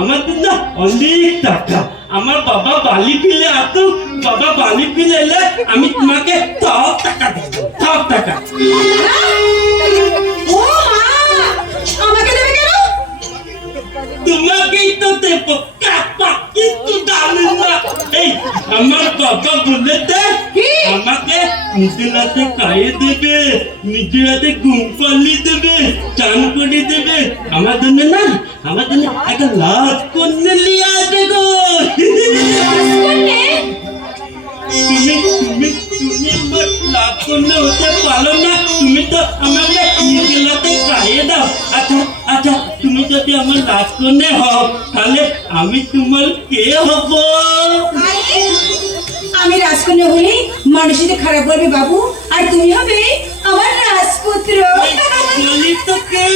আমাদের না অনেক টাকা। আমার বাবা বালি ফেলে আসতো, বাবা বালি ফেলে এলে আমি তোমাকে সব টাকা দেবো, সব টাকা। ও মা, আমাকে দেবে কেন? তোমাকেই তো দেবো, কাকা কিন্তু জানি না। এই আমার বাবা বলেছে আমাকে নিজের হাতে খাইয়ে দেবে, নিজের হাতে ঘুম পালিয়ে দেবে, চান করে দেবে। আমার জন্য না, আমার জন্য একটা লাভ করলে নিয়ে আসবে গো। তুমি তুমি তুমি আমার লাভ করলে হতে পারো না। তুমি তো আমাকে নিজের হাতে খাইয়ে দাও। আচ্ছা আচ্ছা, তুমি যদি আমার লাভ করলে হও তাহলে আমি তোমার কে হব? আমি রাজকন্যা হলে মানুষ যদি খারাপ বলবে বাবু, আর তুমি হবে আমার রাজপুত্র। কলির তো কে?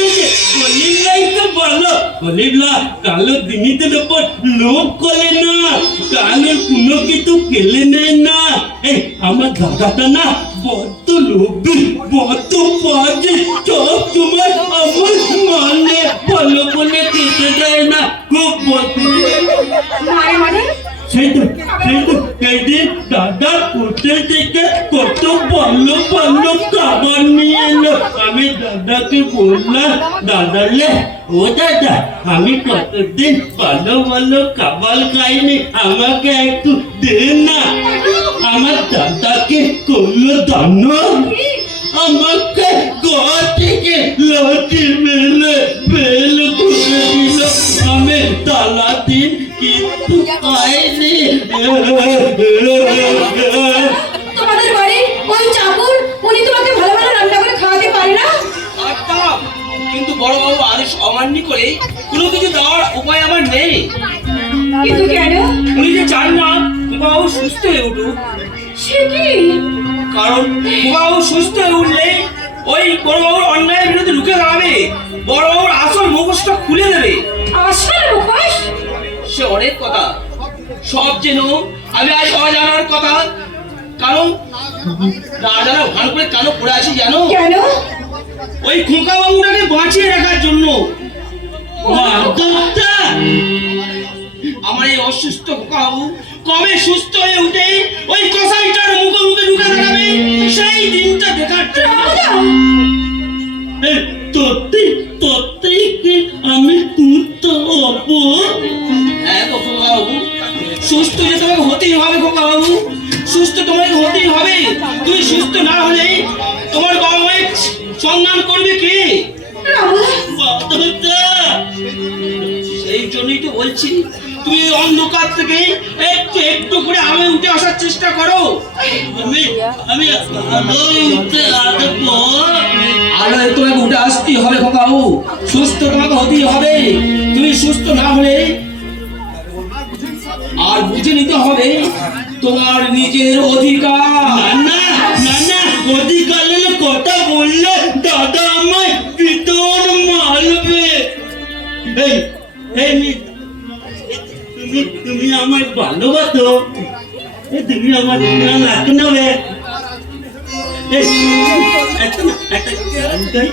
কলির নাই তো বলো। কলির না কালো দিনীদের উপর লোভ করে না, কালের কোনো কিছু কেলে নেয় না। এই আমার দাদাটা না বড্ড লোভী, বড্ড বাজে, সব তোমার আমার মানে ভালো বলে খেতে দেয় না, খুব বলতে। মানে সেই তো সেদিন দাদা হোটেল থেকে কত ভালো ভালো খাবার নিয়ে এলো। আমি দাদাকে বললাম, দাদালে ও দাদা, আমি কতদিন ভালো ভালো খাবার খাইনি, আমাকে একটু দে না। আমার দাদাকে করলো জানো, আমাকে ঘর থেকে লাঠি মেরে বেল করে দিল। আমি তালা দিন কিন্তু খাইনি। তোমাদের বাড়ির ওই চাকর, উনি তোমাকে ভালো ভালো রান্না করে খাওয়াতে পারে না? কিন্তু বড়বাবু আদেশ অমান্য করে কোনো কিছু দেওয়ার উপায় আমার নেই। কিন্তু কেন? উনি যে চান না বাবু সুস্থ হয়ে উঠুক। সে কি? কারণ বাবু সুস্থ হয়ে উঠলে ওই বড়বাবুর অন্যায়ের বিরুদ্ধে রুখে দাঁড়াবে, বড়বাবুর আসল মুখোশটা খুলে দেবে। আসল মুখোশ? সে অনেক কথা, সব যেন আমি আজ অজানার কথা। কারণ রাজারা ভালো করে কেন পড়ে আছে জানো? কেন? ওই খোকা বাবুটাকে বাঁচিয়ে রাখার জন্য। আমার এই অসুস্থ খোকা বাবু কবে সুস্থ হয়ে উঠে ওই কসাইটার মুখে মুখে ঢুকে দাঁড়াবে, সেই দিনটা দেখার জন্য। তোতেই কি আমি তুলতে হবো? হ্যাঁ তো খোকা বাবু, সুস্থ যে তোমাকে হতেই হবে খোকা বাবু, সুস্থ তোমাকে হতেই হবে। তুমি সুস্থ না হলে তোমার বাবা মায়ের সম্মান করবে কে? সেই জন্যই তো বলছি, তুমি অন্ধকার থেকে একটু একটু করে আলো উঠে আসার চেষ্টা করো। আমি আলোয় তোমাকে উঠে আসতেই হবে খোকা বাবু, সুস্থ তোমাকে হতেই হবে। তুমি সুস্থ না হলে আর বুঝে নিতে হবে তোমার নিজের অধিকার। না না না, অধিকারের কথা বললে দাদা আমায় ভিতর মারবে। এই এই তুমি তুমি আমায় ভালোবাসো, তুমি আমার রাখো না। একটা গান গাই।